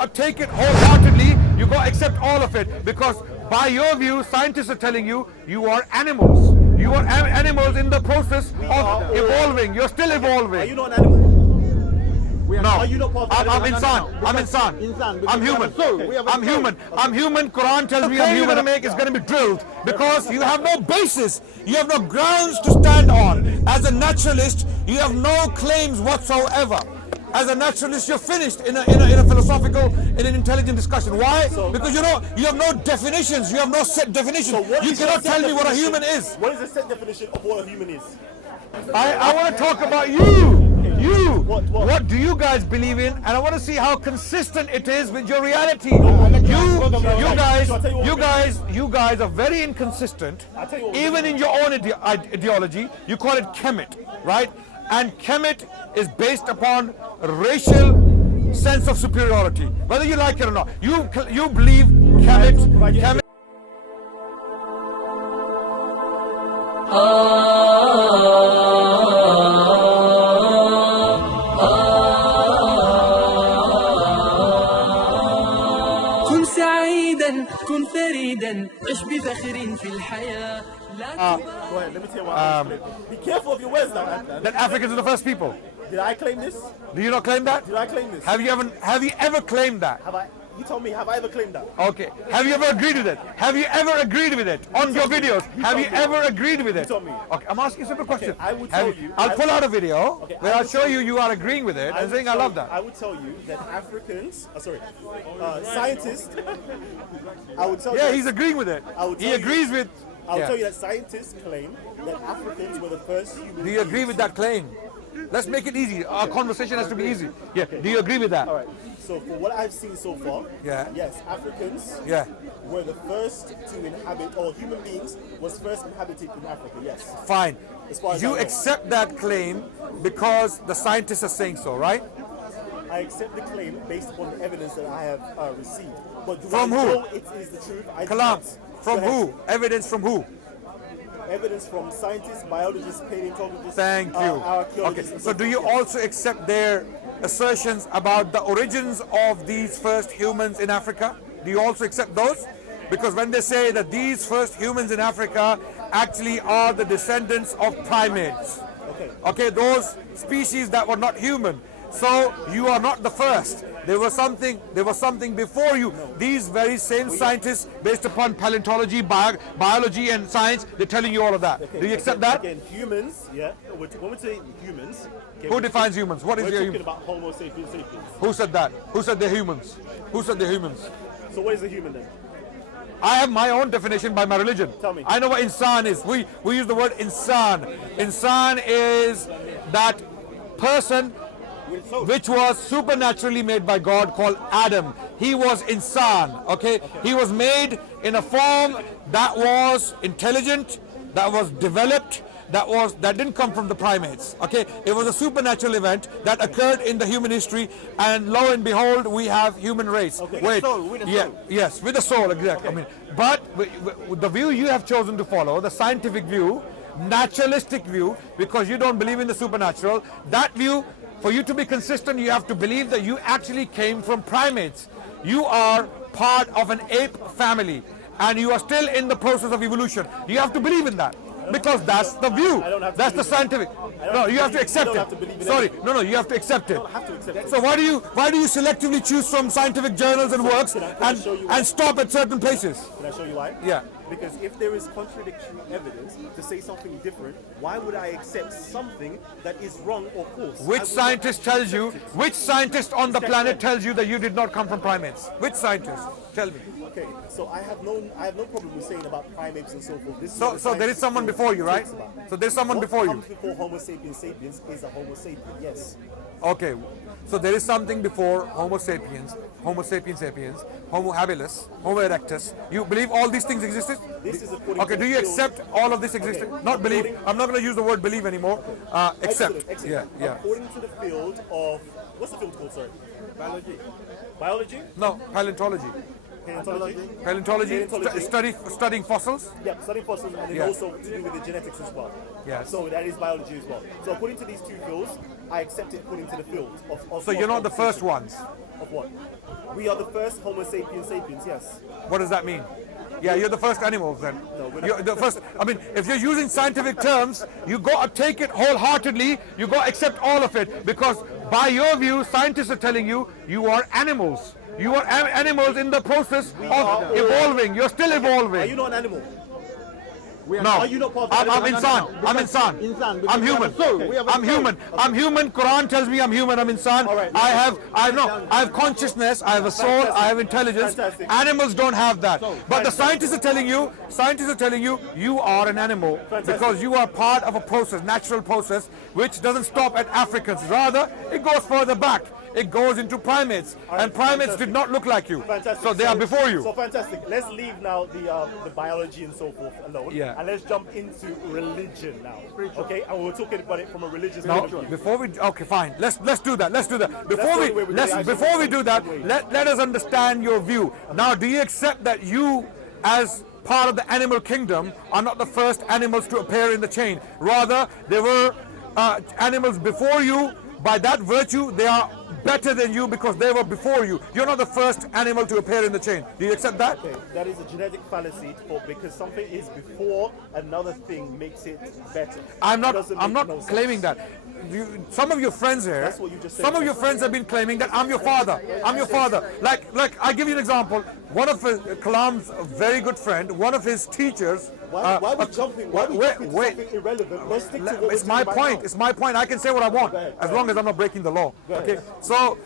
got to take it wholeheartedly. You got to accept all of it, because by your view, scientists are telling you you are animals. You are animals in the process of evolving. You're still evolving. Are you not an animal? No, Are you not part of I'm insan. I'm insan. I'm human. I'm human. I'm human. Quran tells me I'm human. It's going to be drilled because you have no basis. You have no grounds to stand on. As a naturalist, you have no claims whatsoever. As a naturalist, you're finished in a philosophical, in an intelligent discussion. Why? Because you have no definitions. You have no set definition. You cannot tell me what a human is. What is the set definition of what a human is? I want to talk about you. What do you guys believe in? And I want to see how consistent it is with your reality. You guys are very inconsistent. Even in your own ideology, you call it Kemet, right? And Kemet is based upon racial sense of superiority, whether you like it or not. You believe Kemet. كن سعيدا كن فريدا عش بفخر في الحياة. Let me tell you what. Be careful of your words now, Adnan. That Africans are the first people. Did I claim this? Do you not claim that? Did I claim this? Have you ever claimed that? Have I? You told me. Have I ever claimed that? Okay. Have you ever agreed with it? Have you ever agreed with it on your videos? Have you ever agreed with it? You told me. Okay. I'm asking a simple question. I would tell you. I'll pull out a video where I'll show you are agreeing with it and saying I love that. I would tell you that Africans, scientists. I would tell you. Yeah, he's agreeing with it. He agrees with. I will tell you that scientists claim that Africans were the first human. Do you agree with that claim? Let's make it easy. Our conversation has to be easy. Yeah. Do you agree with that? All right. So for what I've seen so far, yes, Africans were the first to inhabit, or human beings was first inhabited in Africa. Yes. Fine. As far as you accept that claim because the scientists are saying so, right? I accept the claim based upon the evidence that I have received. But from who? It is the truth. Kalam. From who? Evidence from who? Evidence from scientists, biologists, paleontologists. Thank you. Okay. So do you also accept their assertions about the origins of these first humans in Africa? Do you also accept those? Because when they say that these first humans in Africa actually are the descendants of primates. Okay, those species that were not human. So you are not the first. There was something before you. These very same scientists, based upon paleontology, biology and science, they're telling you all of that. Do you accept that? Again, humans, when we say humans... Who defines humans? What is your human? We're talking about Homo sapiens sapiens. Who said that? Who said they're humans? Who said they're humans? So what is a human then? I have my own definition by my religion. Tell me. I know what insan is. We use the word insan. Insan is that person which was supernaturally made by God, called Adam. He was insan, okay? He was made in a form that was intelligent, that was developed, that didn't come from the primates, okay? It was a supernatural event that occurred in the human history, and lo and behold, we have human race. Okay. Wait, with the soul. Yes, with the soul, exactly. Okay. I mean, but the view you have chosen to follow, the scientific view, naturalistic view, because you don't believe in the supernatural, that view, for you to be consistent, you have to believe that you actually came from primates. You are part of an ape family, and you are still in the process of evolution. You have to believe in that, because that's the view. That's the scientific. No, you have to accept it. Sorry, no, you have to accept it. So why do you selectively choose from scientific journals and works and stop at certain places? Can I show you why? Yeah. Because if there is contradictory evidence to say something different, why would I accept something that is wrong or false? Which scientist tells you, which scientist on the planet tells you that you did not come from primates? Which scientist? Tell me. Okay, so I have no problem with saying about primates and so forth. So there is someone before you, right? So there's someone before you. What comes before Homo sapiens sapiens is a Homo sapien, yes. Okay, so there is something before Homo sapiens, Homo sapiens sapiens, Homo habilis, Homo erectus. You believe all these things existed? This is according okay, do you accept all of this existed? Okay. Not believe. I'm not going to use the word believe anymore. Accept. Excellent. Yeah. According to the field of, what's the field called, sorry? Biology. Biology? No, paleontology. Paleontology, studying fossils? Yeah, studying fossils, and then also to do with the genetics as well. Yes. So that is biology as well. So according to these two fields, I accept it according to the field. So you're not the first ones? Of what? We are the first Homo sapiens sapiens, yes. What does that mean? Yeah, you're the first animals then. No, we're not. You're the first. I mean, if you're using scientific terms, you got to take it wholeheartedly. You got to accept all of it, because by your view, scientists are telling you you are animals. You are animals in the process of evolving. You're still evolving. Are you not an animal? No, Are you not part of the I'm insan. I'm insan. I'm human. I'm human. I'm human. Quran tells me I'm human. I'm insan. Right, I have consciousness. I have a soul. I have intelligence. Fantastic. Animals don't have that. But the scientists are telling you, you are an animal because you are part of a process, natural process, which doesn't stop at Africans. Rather, it goes further back. It goes into primates, and primates did not look like you. Fantastic. So they are before you. So fantastic. Let's leave now the biology and so forth alone. Yeah. And let's jump into religion now. Okay, and we're talking about it from a religious Now, point of view. before we fine. Let's do that. Before we do that, let us understand your view. Now, do you accept that you, as part of the animal kingdom, are not the first animals to appear in the chain? Rather, there were animals before you. By that virtue, they are better than you because they were before you. You're not the first animal to appear in the chain. Do you accept that? Okay, that is a genetic fallacy, because something is before another thing makes it better. I'm not No claiming sense. that. Some of your friends here, That's what you just said. some of your friends have been claiming that I'm your father. I'm your father. Like I give you an example. One of Kalam's very good friend, one of his teachers. Why are we jumping? Why are we jumping to something irrelevant? Let's stick to what It's we're my doing point. right It's my point. I can say what I want as long as I'm not breaking the law. Okay. So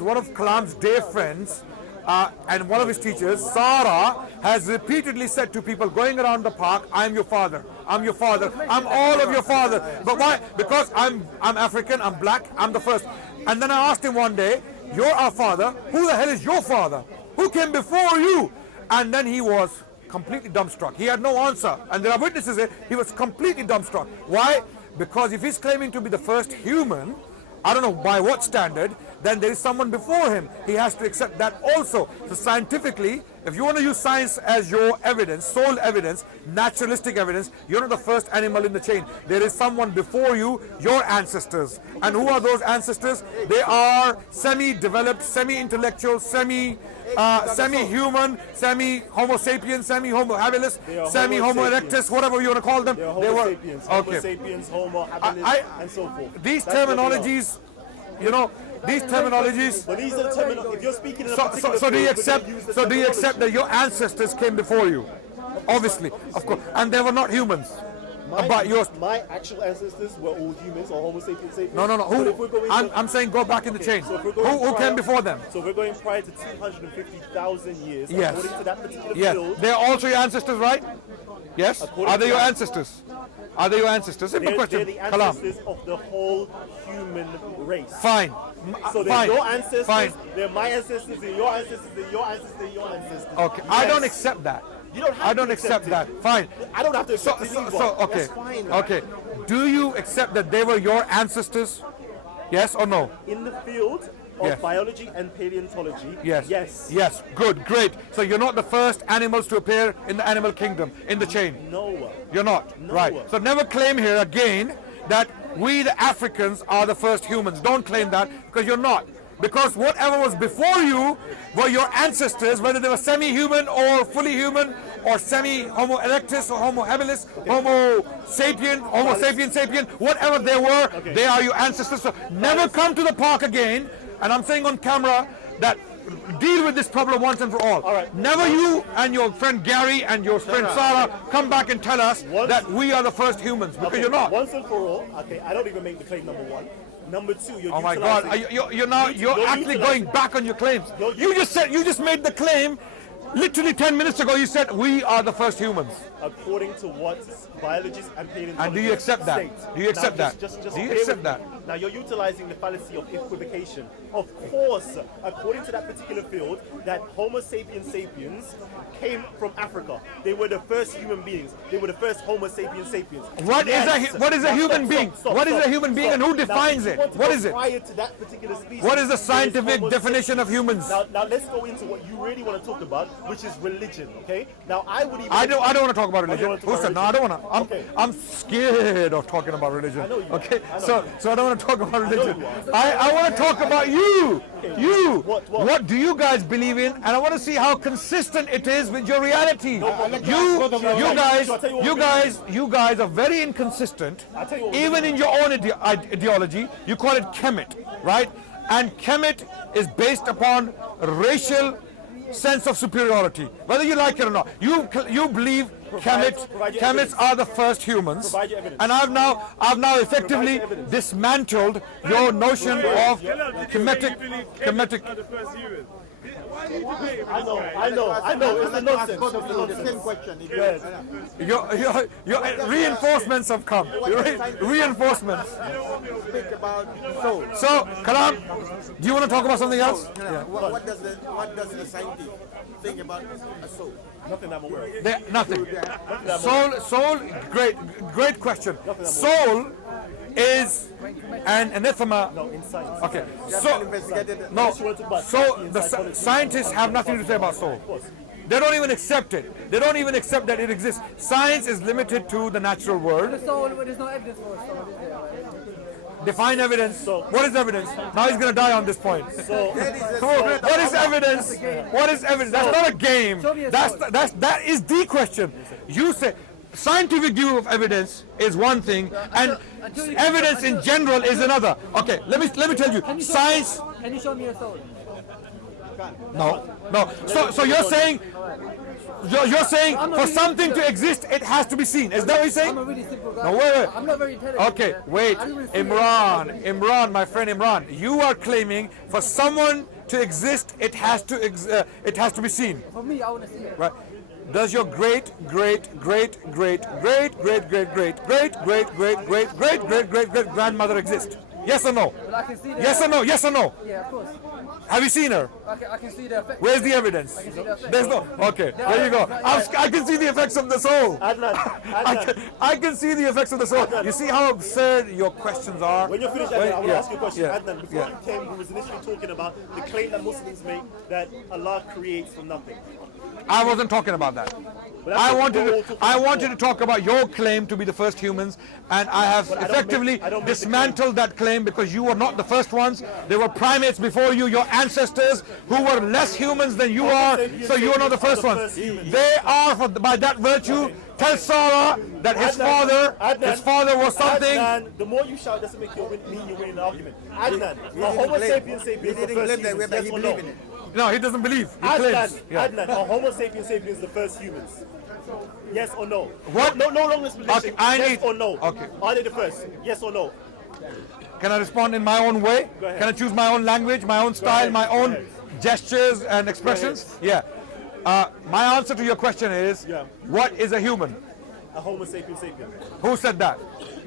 one of Kalam's dear friends. And one of his teachers, Sarah, has repeatedly said to people going around the park, I'm your father, I'm your father, I'm all of your father. But why? Because I'm African, I'm black, I'm the first. And then I asked him one day, you're our father, who the hell is your father? Who came before you? And then he was completely dumbstruck. He had no answer. And there are witnesses here, he was completely dumbstruck. Why? Because if he's claiming to be the first human, I don't know by what standard, then there is someone before him. He has to accept that also. So scientifically, if you want to use science as your evidence, sole evidence, naturalistic evidence, you're not the first animal in the chain. There is someone before you, your ancestors. And who are those ancestors? They are semi-developed, semi-intellectual, semi-human, semi-homo sapiens, semi-homo habilis, semi-homo erectus, whatever you want to call them. They are Homo sapiens, Homo sapiens, Homo habilis, and so forth. These terminologies, you know, these terminologies. But these are terminologies. If you're speaking in a So do you accept that your ancestors came before you? Obviously, of course, and they were not humans. My actual ancestors were all humans or Homo sapiens sapiens. No. I'm saying go back in the chain. So who came before them? So we're going prior to 250,000 years. Yes. According to that particular Yes. field. They are also your ancestors, right? Yes. Are they your ancestors? Are they your ancestors? Simple question. They're the ancestors of the whole human race. Fine. So they're your ancestors, Fine. they're my ancestors, they're your ancestors, they're your ancestors, they're your ancestors. Okay. Yes. I don't accept that. You don't have I don't to accept it. that. Fine. I don't have to accept it either. Okay. That's fine. Okay. Do you accept that they were your ancestors? Yes or no? In the field of Yes. biology and paleontology, Yes. yes. Yes. Good. Great. So you're not the first animals to appear in the animal kingdom, in the chain. No. You're not. No. Right. So never claim here again that we the Africans are the first humans. Don't claim that, because you're not. Because whatever was before you were your ancestors, whether they were semi-human or fully human or semi-homo erectus or homo habilis, homo sapien, whatever they were, they are your ancestors. So never come to the park again, and I'm saying on camera that deal with this problem once and for all. Right. Never you and your friend Gary and your friend Sarah come back and tell us that we are the first humans, because you're not. Once and for all, okay, I don't even make the claim number one. Number two, you're Oh my God! You're actually going back on your claims. You just made the claim. Literally 10 minutes ago, you said we are the first humans. According to what biologists and paleontologists And do you accept that? state. Do you accept Now, that? just Do you bear accept with that? me. Now you're utilizing the fallacy of equivocation. Of course, according to that particular field, that Homo sapiens sapiens came from Africa. They were the first human beings. They were the first Homo sapiens sapiens. What is a human being? What is a human being, and who defines it? What is it? Prior to that particular species, What is the there scientific Homo definition of sapiens. humans? Now let's go into what you really want to talk about, which is religion. Okay. Now I would even. I don't want to talk about religion. want to talk Who said no? about I don't want to. Okay. I'm scared of talking about religion. I know you are. Okay. I know So you are. so I don't want to talk about religion. you are. I want to talk about you. Okay. You. What? do you guys believe in? And I want to see how consistent it is with your reality. You guys are very inconsistent. tell you what Even in your own ideology, you call it Kemet, right? And Kemet is based upon racial sense of superiority, whether you like it or not. You believe provide your Kemets evidence. are the first humans, Provide your evidence. and I've now effectively your evidence. dismantled your notion of Kemetic. I know. It's a nonsense. It's a nonsense. Question. Yes. Your reinforcements have come. Reinforcements. Speak about soul. So, Kalam, do you want to talk about something else? What does the scientist think about a soul? Nothing I'm aware of. Nothing. Soul. Great question. Soul is an anathema. No, in science. Okay. Investigated. No. you want to talk about So the psychology. scientists have nothing to say about soul. They don't even accept it. They don't even accept that it exists. Science is limited to the natural world. So there's no evidence for soul, is there? Define evidence. What is evidence? Now he's going to die on this point. So, Come on, what is evidence? What is evidence? That's not a game. That is the question. You say scientific view of evidence is one thing, and evidence in general is another. Okay, let me tell you. Science. Can you show me a soul? No. So you're saying for something to exist, it has to be seen. Is that what you're saying? I'm a really simple guy. No, wait. I'm not very intelligent. Okay, man. wait. I don't really see it. Imran, my friend Imran, you are claiming for someone to exist, it has to be seen. For me, I want to see it. Right? Does your great grandmother exist? Yes or no? But I can see that. Yes or no? Yes or no? Yeah, of course. Have you seen her? I can see the effect. Where's the evidence? I can see the effect. There's no. Okay, there you go. I can see the effects of the soul. Adnan, I can see the effects of the soul. You see how absurd your questions are? when you're finished, Adnan, I want to Yeah, ask you a question. yeah, Adnan, before you came, we was initially talking about the claim that Muslims make that Allah creates from nothing. I wasn't talking about that. But that's I what wanted we're all to. talking I about. wanted to talk about your claim to be the first humans, and I have I don't effectively make the dismantled that claim because you were not the first ones. There were primates before you, your ancestors, who were less humans than you are. So you are not the first ones. They are, by that virtue. Tell Sarah that his father was something. Adnan, the more you shout doesn't make you mean you win an argument. Adnan, Homo sapiens He sapiens the didn't first claim that way, humans, but yes he or believed no? in it. No, he doesn't believe. He claims. Yeah. Adnan, are Homo sapiens sapiens the first humans? Yes or no? What? No longer explanation. Okay, I yes need- or no? okay. Are they the first? Yes or no? Can I respond in my own way? Go ahead. Can I choose my own language, my own style, ahead, my go own ahead. gestures and expressions? Yeah. My answer to your question is, Yeah. what is a human? A Homo sapiens sapien. Who said that?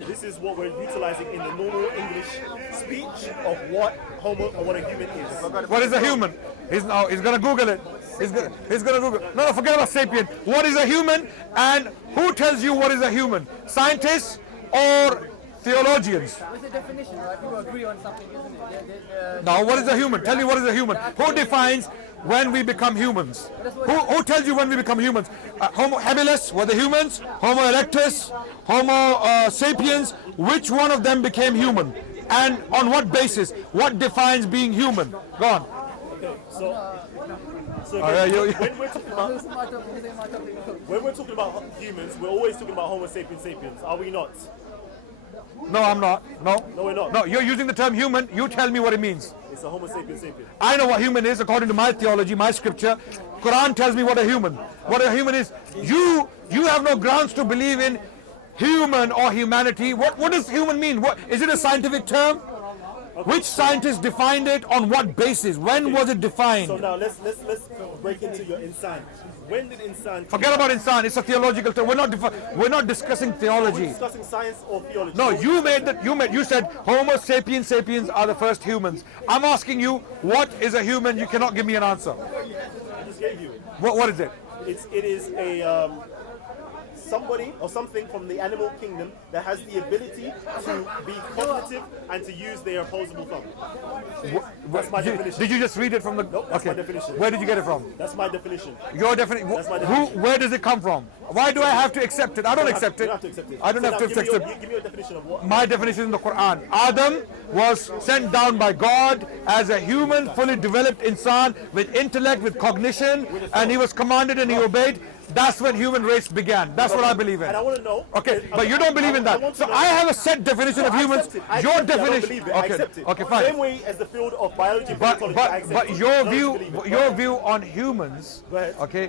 This is what we're utilizing in the normal English speech of what a human is. What is a human? He's gonna Google it. He's gonna Google. No, forget about sapien. What is a human? And who tells you what is a human? Scientists or theologians? What's the definition? Right? People agree on something, isn't it? Now, what is a human? Tell me what is a human. Who defines when we become humans? Who tells you when we become humans? Homo habilis were the humans. Homo erectus, Homo sapiens. Which one of them became human? And on what basis? What defines being human? Go on. So yeah, when we're talking about This is my topic. This is my topic. when we're talking about humans, we're always talking about Homo sapiens sapiens. Are we not? No, I'm not. No. No, we're not. No, you're using the term human. You tell me what it means. It's a Homo sapiens sapien. I know what human is according to my theology, my scripture. Quran tells me what a human. What a human is. You have no grounds to believe in human or humanity. What does human mean? What is it, a scientific term? Which scientist defined it? On what basis? When was it defined? So now let's break into your insan. When did insan? Forget about insan. It's a theological term. We're not discussing theology. We're discussing science or theology. No, you said Homo sapiens sapiens are the first humans. I'm asking you, what is a human? You cannot give me an answer. I just gave you. What is it? It is a somebody or something from the animal kingdom that has the ability to be cognitive and to use their opposable thumb. That's my definition. Did you just read it from the? Nope, that's my definition. Where did you get it from? That's my definition. Your definition. That's my definition. Where does it come from? Why do I have to accept it? I don't accept You it. don't have to accept it. I don't So have to now accept it. Give me your definition of what. My definition in the Quran. Adam was sent down by God as a human, fully developed insan with intellect, with cognition, and he was commanded and he obeyed. That's when human race began. That's what I believe in. And I want to know. Okay, but you don't believe in that. So I have a set definition of humans. Your definition. I accept it. Okay, fine. Same way as the field of biology and paleontology, I accept But it. your view on humans, Go ahead. okay,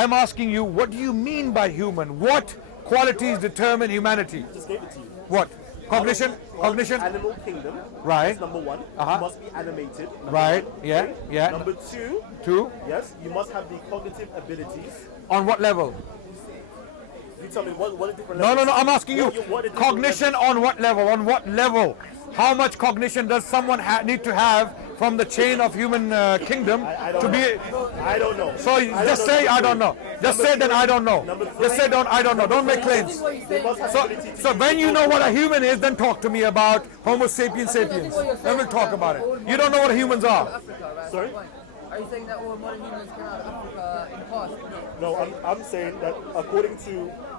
I'm asking you, what do you mean by human? What qualities determine humanity? Just gave it to you. What? Cognition? Cognition? Animal kingdom. Right. That's number one. Uh-huh. You must be animated. Number Right, one. yeah, Okay. yeah. Number two. Two? Yes, you must have the cognitive abilities. On what level? You tell me what are different No, levels? no, no, I'm asking you. What are different Cognition on what level? On what level? How much cognition does someone need to have from the chain of human kingdom I don't to be... know. I don't know. So just say, I don't know. Just say then I don't know. Just say I don't know. Don't make claims. They must have So, ability to so use when you know what a human is, then talk to me about Homo sapiens sapiens. Then we'll talk about it. You don't know what humans are. Africa, right? Sorry? Are you saying that all modern humans came out of Africa in the past? No, I'm saying that according to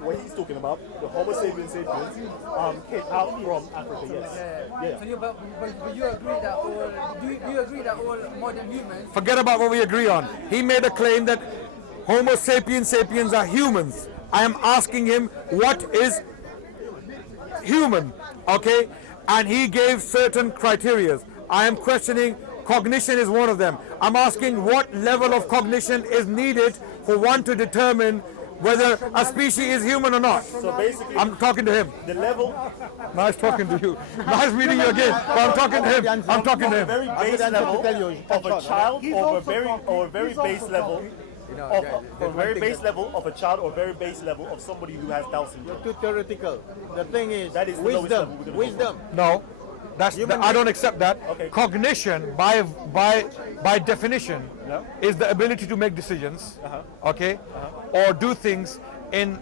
what he's talking about, the Homo sapiens sapiens came out from Africa, yes. Yeah. So but you agree that all, do you agree that all modern humans... Forget about what we agree on. He made a claim that Homo sapiens sapiens are humans. I am asking him what is human, okay? And he gave certain criteria. I am questioning cognition is one of them. I'm asking what level of cognition is needed for one to determine whether a species is human or not. So basically, I'm talking to him. the level, Nice talking to you. Nice meeting you again. But I'm talking to him. I'm talking to a him. very base level of a child, or a very base level of a very base level of a child, or very base level of somebody who has Down syndrome. Too theoretical. The thing is, That is the lowest level we're gonna go wisdom. No, I don't accept that. Okay. Cognition, by definition, No. is the ability to make decisions, okay, or do things in.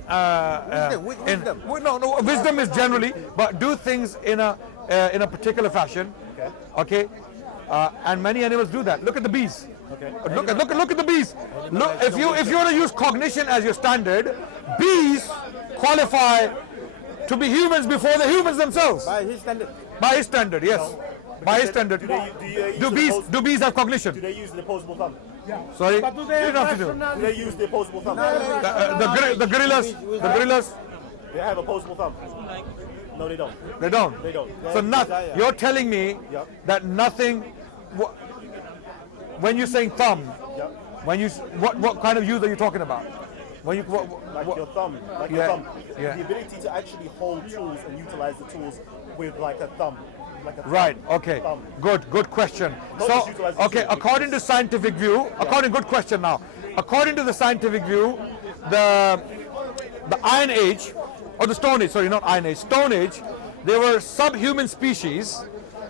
Wisdom. No, wisdom is generally, but do things in a particular fashion, okay, and many animals do that. Look at the bees. Okay. Look at the bees. Look, if you want to use cognition as your standard, bees qualify to be humans before the humans themselves. By his standard. By his standard, yes. By his standard. Do bees have cognition? Do they use the opposable thumb? Sorry? But do they You don't have to have do. Do they use the opposable thumb? The gorillas, They have opposable thumb. No, they don't. they don't. They don't. So you're telling me Yep. that nothing, when you're saying thumb, Yep. what kind of use are you talking about? When you, Like your thumb. Like Yeah, your thumb. yeah. The ability to actually hold tools and utilize the tools with like a thumb. Like a thumb. Right, okay, Thumb. good question. Not So, just utilize the okay, tool. according to scientific view, good question now. According to the scientific view, the Iron Age, or the Stone Age, sorry, not Iron Age, Stone Age, there were subhuman species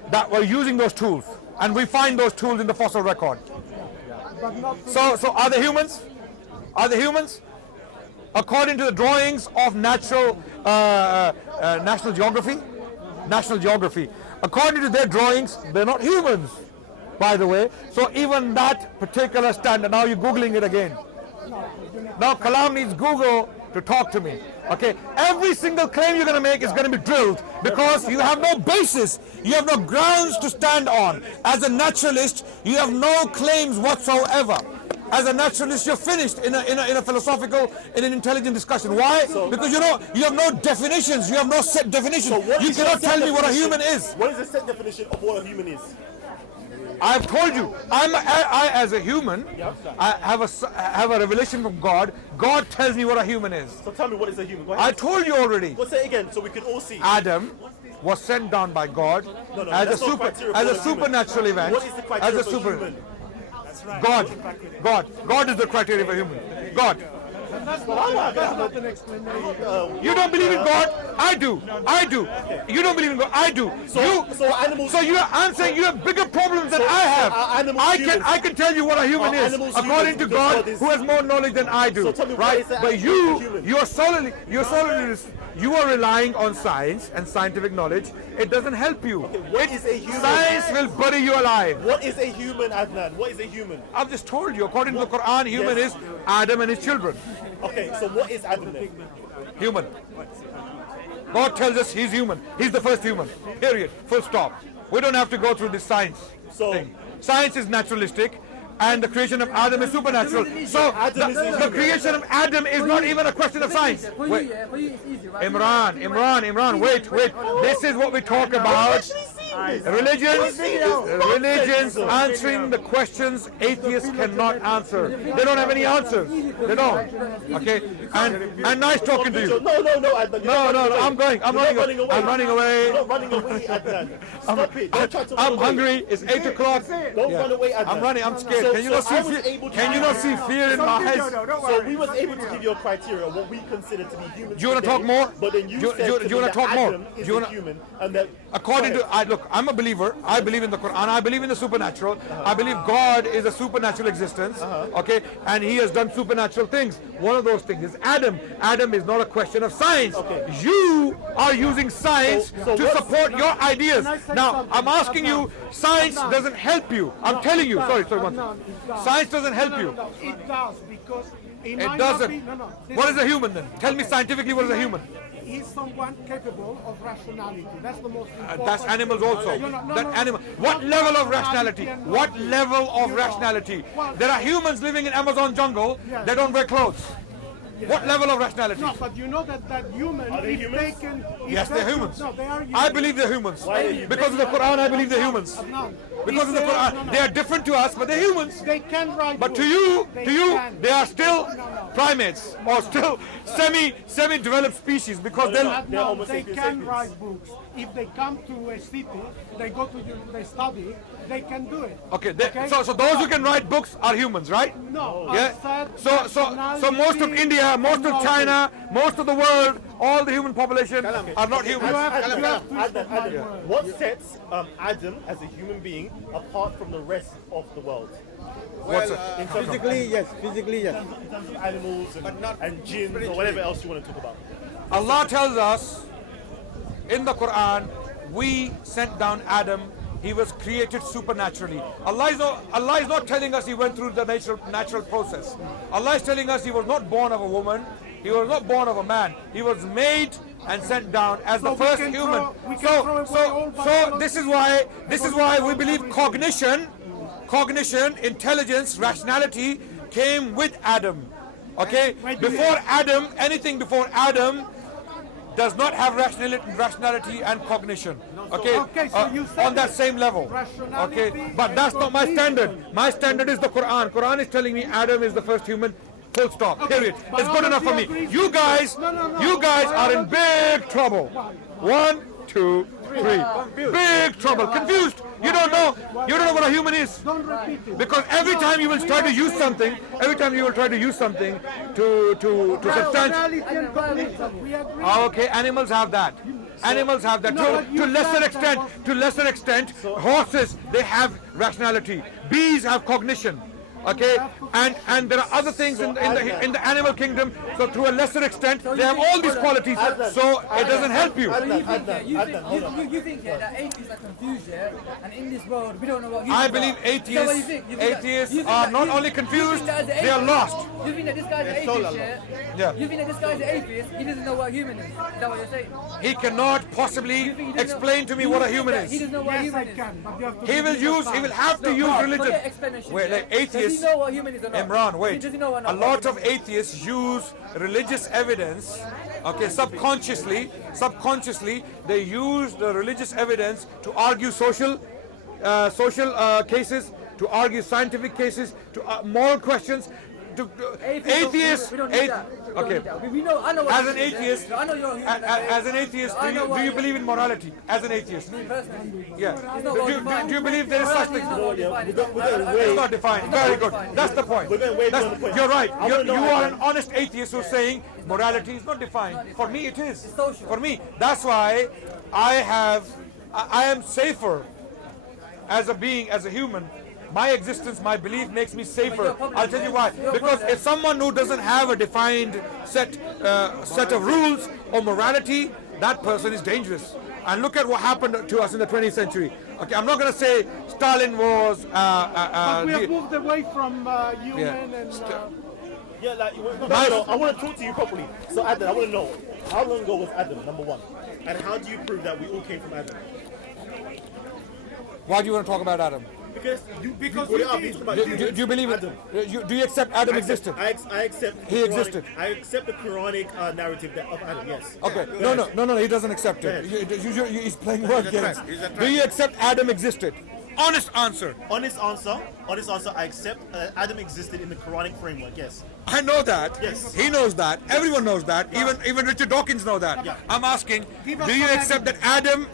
that were using those tools. And we find those tools in the fossil record. So are they humans? Are they humans? According to the drawings of National Geography, according to their drawings, they're not humans, by the way. So even that particular standard, now you're Googling it again. Now Kalam needs Google to talk to me. Okay, every single claim you're going to make is going to be drilled because you have no basis, you have no grounds to stand on. As a naturalist, you have no claims whatsoever. As a naturalist, you're finished in a philosophical, in an intelligent discussion. Why? Because you have no definitions. You have no set definition. What You is your cannot set tell me what a definition? human is. What is the set definition of what a human is? I've told you. I as a human, I have a revelation from God. God tells me what a human is. So tell me, what is a human? Go I ahead. told you already. Well, say it again so we can all see. Adam was sent down by God No, as that's not criteria for a a human. supernatural event. What is the criteria as a for a human? God is the criteria for human. God. You don't believe in God? I do. You don't believe in God? I do. So animals. So I'm saying you have bigger problems than I have. are animals humans? I can tell you what a human Are is animals according humans? to God, Because God is- who has more knowledge than I do. So tell me, what right? is that But human? you're solely you are relying on science and scientific knowledge. It doesn't help you. what is a human? Science will bury you alive. What is a human, Adnan? What is a human? I've just told you, according to the Quran, human Yes. is Adam and his children. Okay, so what is Adam then? Human. God tells us he's human. He's the first human. Period. Full stop. We don't have to go through this science thing. Science is naturalistic, and the creation of Adam is supernatural. So the creation of Adam is not even a question of science. For Wait. you, for you it's easy, right? Imran, wait. This is what we talk about. Religions answering the questions atheists cannot answer. They don't have any answers. They don't. Okay? And nice talking to you. No, Adnan. No, I'm going. I'm running away. I'm running away. You're not running away, Adnan. Stop it. Don't try to run I'm away. hungry. It's 8 o'clock. Don't run away, Adnan. I'm running. I'm scared. So- Can you not so I see was fear? able to Can you not see fear in my eyes? So we was able to give you a criteria of what we consider to be human. Do you wanna talk more? But then you Do you- said do you- to do you me wanna that talk more? Adam is Do you a wanna- human, and that According to, look, I'm a believer. I believe in the Quran. I believe in the supernatural. I believe God is a supernatural existence. Okay, and He has done supernatural things. One of those things is Adam. Adam is not a question of science. You are using science So to what's- support your ideas. Can I say Now, something? I'm asking you. Science doesn't help you. I'm telling you. Sorry. One. It does. Science doesn't help you. No, it does because it It might not doesn't. be- no. What is a human then? Tell me scientifically what is a human. He's someone capable of rationality. That's the most important. That's animals also. No, That no. animal. What level of rationality? What level of rationality? There are humans living in Amazon jungle. Yes. They don't wear clothes. What level of rationality? No, but you know that human, Are they if humans? they can... if Yes, they they're can- humans. No, they are humans. I believe they're humans. Why are they humans? Because of the Quran, I believe they're humans. Adnan, Because of the if they are- Quran, they are different to us, but they're humans. They can write But to books. you, can. they are still primates or still semi-developed species because they'll. They're No, Homo they sapiens can sapiens. write books. If they come to a city, they go to they study, they can do it. Okay, so those who can write books are humans, right? No, I Yeah. said So most of India, most of China, most of the world, all the human population are not humans. Adnan, what sets Adam as a human being apart from the rest of the world? What's it? Physically, yes. Physically, yes. In terms of animals But not and jinns or whatever else you want to talk about. Allah tells us in the Quran, we sent down Adam. He was created supernaturally. Allah is not telling us he went through the natural process. Allah is telling us he was not born of a woman. He was not born of a man. He was made and sent down as the So we first can human. we can throw away all So biology. this is why we believe cognition, intelligence, rationality came with Adam. Okay? Before Adam, anything before Adam does not have rationality and cognition. Okay? Okay, so you said on that that same level. rationality Okay? But and that's not my cognition. standard. My standard is the Quran. Quran is telling me Adam is the first human. Full stop. Period. It's good enough for me. agrees You with guys, No. you guys are in big trouble. 1, 2, 3. Big trouble. Confused. You don't know what a human is. Don't repeat it. Because every time you will try to use something, to substantiate. Rationality and cognition, we agree. Okay, animals have that. Animals have that. No, but To you lesser extent, horses, they have rationality. Bees have cognition. Okay, and there are other things in the animal kingdom. So to a lesser extent, they have all these qualities. So it doesn't help you. So you think that atheists are confused, yeah? And in this world, we don't know what humans I are. believe Is that what you think? You think atheists you think are that- not you- only you confused, think that as an they are atheist- lost. You think that this guy's an atheist, Yeah. You think that this guy's an atheist, he doesn't know what a human is. Is that what you're saying? He cannot possibly You think he doesn't explain to me you what a think human that He is. doesn't know what a Yes, human I is. can, but you have to He will give me the use. He will facts. have to use Forget religion. explanation. Wait, like Does atheists. he know what human is or not? Imran, He wait. doesn't know or not. A lot of atheists use religious evidence. Okay, subconsciously, they use the religious evidence to argue social cases, to argue scientific cases, to moral questions. Atheists. We don't need that. We don't Okay. need that. We know. I know what As a an human is, yeah. atheist, I know you're a human. as an atheist, I know do what you you- believe in morality? As an atheist, Me personally. yeah. It's not well defined. Do you believe there is such thing? It's not well defined. It's not- We're going I- way- It's not defined. Very good. That's the point. We're going way beyond the point. You're right. I wanna know You how are come- an honest atheist who's saying morality is not defined. For me, it is. It's social. For me, that's why I am safer as a being, as a human, my existence, my belief makes me safer. I'll tell you why. Because if someone who doesn't have a defined set of rules or morality, that person is dangerous. And look at what happened to us in the 20th century. Okay, I'm not going to say Stalin was. But we have moved away from human and. Yeah, like, no, I want to talk to you properly. So, Adnan, I want to know, how long ago was Adam, number one? And how do you prove that we all came from Adam? Why do you want to talk about Adam? Because you we brought it up. did. You talk about Do humans, you believe it? Adam. Do you accept Adam existed? I accept. He the existed. I accept the Quranic narrative of Adam. Yes. Okay. No. He doesn't accept it. He's playing word games. Do you accept Adam existed? Honest answer. Honest answer. I accept Adam existed in the Quranic framework. Yes. I know that. Yes. He knows that. Everyone knows that. Even Richard Dawkins knows that. Yeah. I'm asking, do you accept that Adam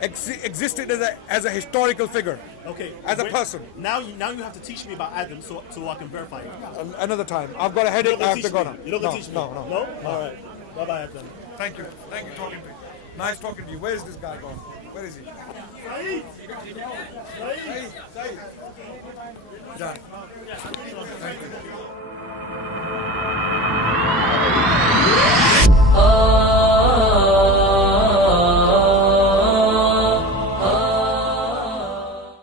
existed as a historical figure? Okay. As a person. Now you have to teach me about Adam so I can verify it. Another time. I've got a headache. I have to go now. You're not gonna teach me. No. No. All right. Bye bye, Adnan. Thank you talking to me. Nice talking to you. Where is this guy gone? Where is he? Saeed. Done.